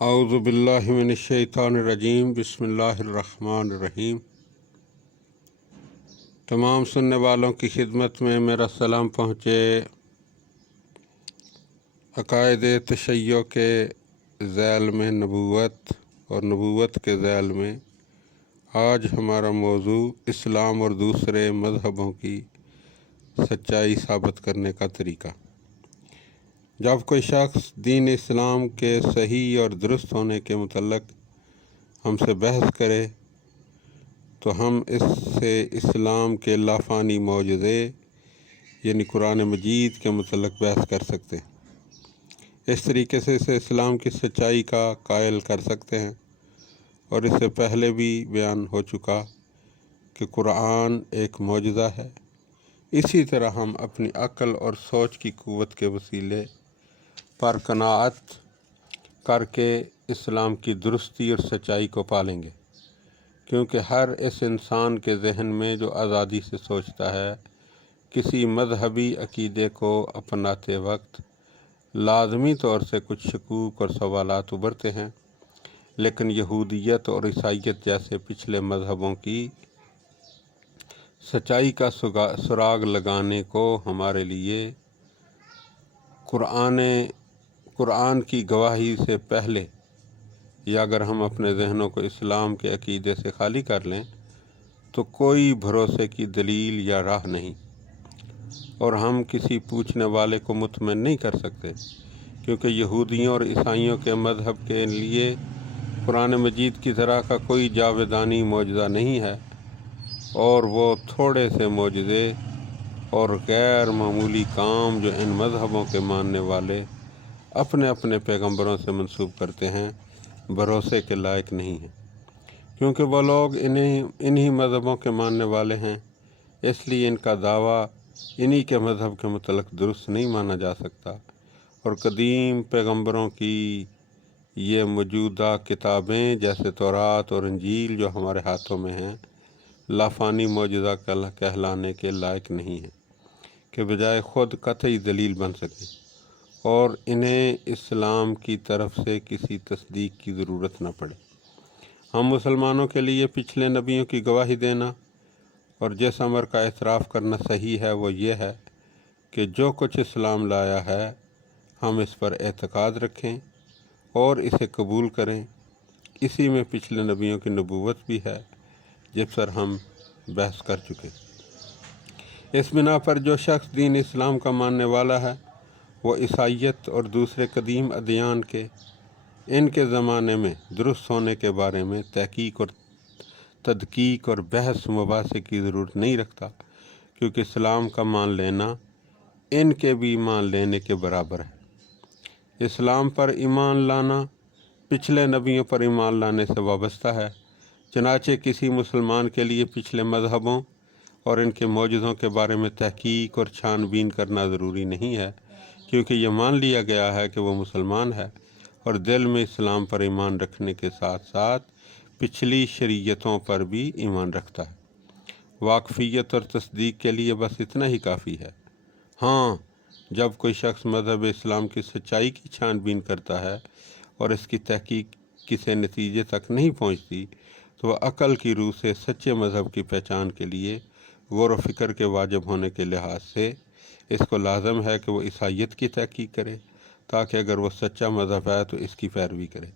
اعوذ باللہ من الشیطان الرجیم، بسم اللہ الرحمن الرحیم۔ تمام سننے والوں کی خدمت میں میرا سلام پہنچے۔ عقائد تشیع کے ذیل میں نبوت اور نبوت کے ذیل میں آج ہمارا موضوع اسلام اور دوسرے مذہبوں کی سچائی ثابت کرنے کا طریقہ۔ جب کوئی شخص دین اسلام کے صحیح اور درست ہونے کے متعلق ہم سے بحث کرے تو ہم اس سے اسلام کے لافانی معجزے یعنی قرآن مجید کے متعلق بحث کر سکتے ہیں۔ اس طریقے سے اسے اسلام کی سچائی کا قائل کر سکتے ہیں، اور اس سے پہلے بھی بیان ہو چکا کہ قرآن ایک معجزہ ہے۔ اسی طرح ہم اپنی عقل اور سوچ کی قوت کے وسیلے پر قناعت کر کے اسلام کی درستی اور سچائی کو پالیں گے، کیونکہ ہر اس انسان کے ذہن میں جو آزادی سے سوچتا ہے، کسی مذہبی عقیدے کو اپناتے وقت لازمی طور سے کچھ شکوک اور سوالات ابھرتے ہیں، لیکن یہودیت اور عیسائیت جیسے پچھلے مذہبوں کی سچائی کا سراغ لگانے کو ہمارے لیے قرآن کی گواہی سے پہلے، یا اگر ہم اپنے ذہنوں کو اسلام کے عقیدے سے خالی کر لیں تو کوئی بھروسے کی دلیل یا راہ نہیں، اور ہم کسی پوچھنے والے کو مطمئن نہیں کر سکتے، کیونکہ یہودیوں اور عیسائیوں کے مذہب کے لیے قرآن مجید کی طرح کا کوئی جاویدانی معجزہ نہیں ہے، اور وہ تھوڑے سے معجزے اور غیر معمولی کام جو ان مذہبوں کے ماننے والے اپنے اپنے پیغمبروں سے منسوب کرتے ہیں بھروسے کے لائق نہیں ہیں، کیونکہ وہ لوگ انہی مذہبوں کے ماننے والے ہیں، اس لیے ان کا دعویٰ انہی کے مذہب کے متعلق درست نہیں مانا جا سکتا، اور قدیم پیغمبروں کی یہ موجودہ کتابیں جیسے تورات اور انجیل جو ہمارے ہاتھوں میں ہیں لافانی معجزہ کہلانے کے لائق نہیں ہیں کہ بجائے خود قطعی دلیل بن سکے، اور انہیں اسلام کی طرف سے کسی تصدیق کی ضرورت نہ پڑے۔ ہم مسلمانوں کے لیے پچھلے نبیوں کی گواہی دینا اور جس امر کا اعتراف کرنا صحیح ہے وہ یہ ہے کہ جو کچھ اسلام لایا ہے ہم اس پر اعتقاد رکھیں اور اسے قبول کریں۔ اسی میں پچھلے نبیوں کی نبوت بھی ہے جس پر ہم بحث کر چکے۔ اس بنا پر جو شخص دین اسلام کا ماننے والا ہے وہ عیسائیت اور دوسرے قدیم ادیان کے ان کے زمانے میں درست ہونے کے بارے میں تحقیق اور تدقیق اور بحث مباحثے کی ضرورت نہیں رکھتا، کیونکہ اسلام کا مان لینا ان کے بھی ایمان لینے کے برابر ہے۔ اسلام پر ایمان لانا پچھلے نبیوں پر ایمان لانے سے وابستہ ہے، چنانچہ کسی مسلمان کے لیے پچھلے مذہبوں اور ان کے معجزوں کے بارے میں تحقیق اور چھان بین کرنا ضروری نہیں ہے، کیونکہ یہ مان لیا گیا ہے کہ وہ مسلمان ہے اور دل میں اسلام پر ایمان رکھنے کے ساتھ ساتھ پچھلی شریعتوں پر بھی ایمان رکھتا ہے۔ واقفیت اور تصدیق کے لیے بس اتنا ہی کافی ہے۔ ہاں، جب کوئی شخص مذہب اسلام کی سچائی کی چھان بین کرتا ہے اور اس کی تحقیق کسی نتیجے تک نہیں پہنچتی تو وہ عقل کی روح سے سچے مذہب کی پہچان کے لیے غور و فکر کے واجب ہونے کے لحاظ سے اس کو لازم ہے کہ وہ عیسائیت کی تحقیق کرے، تاکہ اگر وہ سچا مذہب ہے تو اس کی پیروی کرے،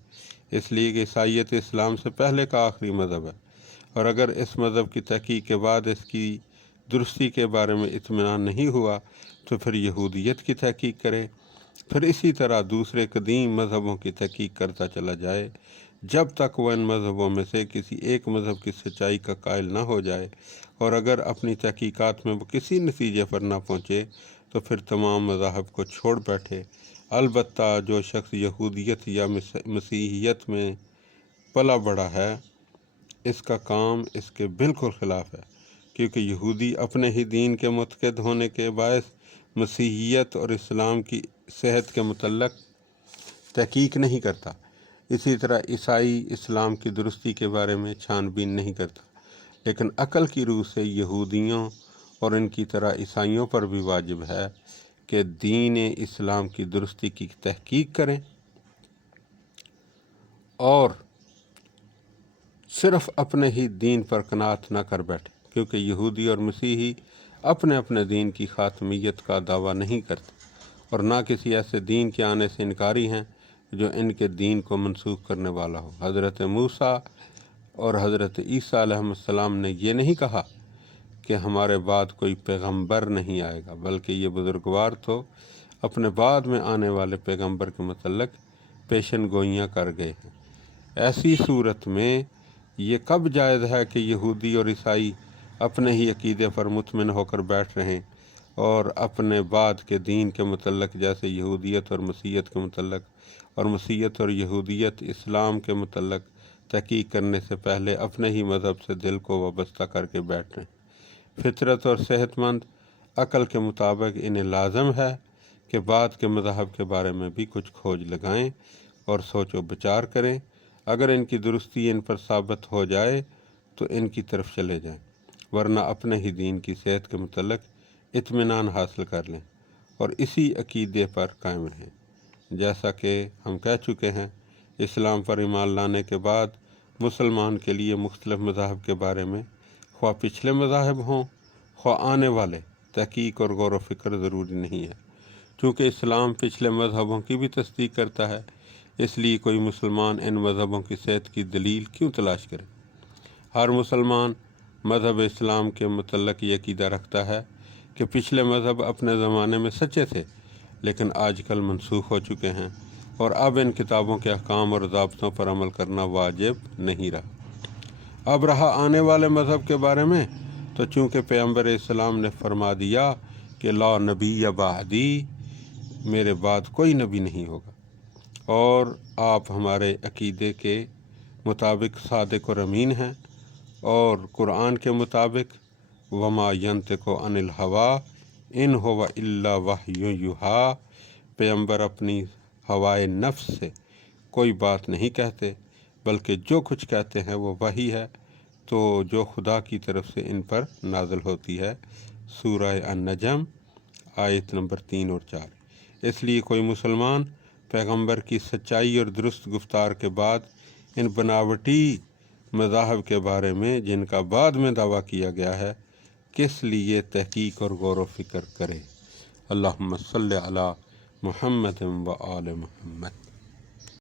اس لیے کہ عیسائیت اسلام سے پہلے کا آخری مذہب ہے، اور اگر اس مذہب کی تحقیق کے بعد اس کی درستی کے بارے میں اطمینان نہیں ہوا تو پھر یہودیت کی تحقیق کرے، پھر اسی طرح دوسرے قدیم مذہبوں کی تحقیق کرتا چلا جائے جب تک وہ ان مذہبوں میں سے کسی ایک مذہب کی سچائی کا قائل نہ ہو جائے، اور اگر اپنی تحقیقات میں وہ کسی نتیجے پر نہ پہنچے تو پھر تمام مذاہب کو چھوڑ بیٹھے۔ البتہ جو شخص یہودیت یا مسیحیت میں پلا بڑھا ہے اس کا کام اس کے بالکل خلاف ہے، کیونکہ یہودی اپنے ہی دین کے معتقد ہونے کے باعث مسیحیت اور اسلام کی صحت کے متعلق تحقیق نہیں کرتا، اسی طرح عیسائی اسلام کی درستی کے بارے میں چھان بین نہیں کرتا، لیکن عقل کی روح سے یہودیوں اور ان کی طرح عیسائیوں پر بھی واجب ہے کہ دین اسلام کی درستی کی تحقیق کریں۔ اور صرف اپنے ہی دین پر قناعت نہ کر بیٹھے، کیونکہ یہودی اور مسیحی اپنے اپنے دین کی خاتمیت کا دعویٰ نہیں کرتے اور نہ کسی ایسے دین کے آنے سے انکاری ہیں جو ان کے دین کو منسوخ کرنے والا ہو۔ حضرت موسیٰ اور حضرت عیسیٰ علیہ السلام نے یہ نہیں کہا کہ ہمارے بعد کوئی پیغمبر نہیں آئے گا، بلکہ یہ بزرگوار تو اپنے بعد میں آنے والے پیغمبر کے متعلق پیشن گوئیاں کر گئے ہیں۔ ایسی صورت میں یہ کب جائز ہے کہ یہودی اور عیسائی اپنے ہی عقیدے پر مطمئن ہو کر بیٹھ رہیں اور اپنے بعد کے دین کے متعلق جیسے یہودیت اور مسیحیت کے متعلق اور مسیحیت اور یہودیت اسلام کے متعلق تحقیق کرنے سے پہلے اپنے ہی مذہب سے دل کو وابستہ کر کے بیٹھ رہیں۔ فطرت اور صحت مند عقل کے مطابق انہیں لازم ہے کہ بعد کے مذہب کے بارے میں بھی کچھ کھوج لگائیں اور سوچ و بچار کریں۔ اگر ان کی درستی ان پر ثابت ہو جائے تو ان کی طرف چلے جائیں، ورنہ اپنے ہی دین کی صحت کے متعلق اطمینان حاصل کر لیں اور اسی عقیدے پر قائم رہیں۔ جیسا کہ ہم کہہ چکے ہیں، اسلام پر ایمان لانے کے بعد مسلمان کے لیے مختلف مذاہب کے بارے میں خواہ پچھلے مذاہب ہوں خواہ آنے والے تحقیق اور غور و فکر ضروری نہیں ہے، چونکہ اسلام پچھلے مذہبوں کی بھی تصدیق کرتا ہے۔ اس لیے کوئی مسلمان ان مذہبوں کی صحت کی دلیل کیوں تلاش کرے؟ ہر مسلمان مذہب اسلام کے متعلق یہ عقیدہ رکھتا ہے کہ پچھلے مذہب اپنے زمانے میں سچے تھے لیکن آج کل منسوخ ہو چکے ہیں اور اب ان کتابوں کے احکام اور ضابطوں پر عمل کرنا واجب نہیں رہا۔ اب رہا آنے والے مذہب کے بارے میں، تو چونکہ پیغمبر اسلام نے فرما دیا کہ لا نبی بعدی، میرے بعد کوئی نبی نہیں ہوگا، اور آپ ہمارے عقیدے کے مطابق صادق اور امین ہیں، اور قرآن کے مطابق وما ینطق عن الہویٰ ان ہو الا وحی یوحیٰ، پیغمبر اپنی ہوائے نفس سے کوئی بات نہیں کہتے بلکہ جو کچھ کہتے ہیں وہ وحی ہے تو جو خدا کی طرف سے ان پر نازل ہوتی ہے۔ سورہ النجم آیت نمبر 3 اور 4۔ اس لیے کوئی مسلمان پیغمبر کی سچائی اور درست گفتار کے بعد ان بناوٹی مذاہب کے بارے میں جن کا بعد میں دعویٰ کیا گیا ہے کس لیے تحقیق اور غور و فکر کرے۔ اللہم صلی علی محمد و آل محمد۔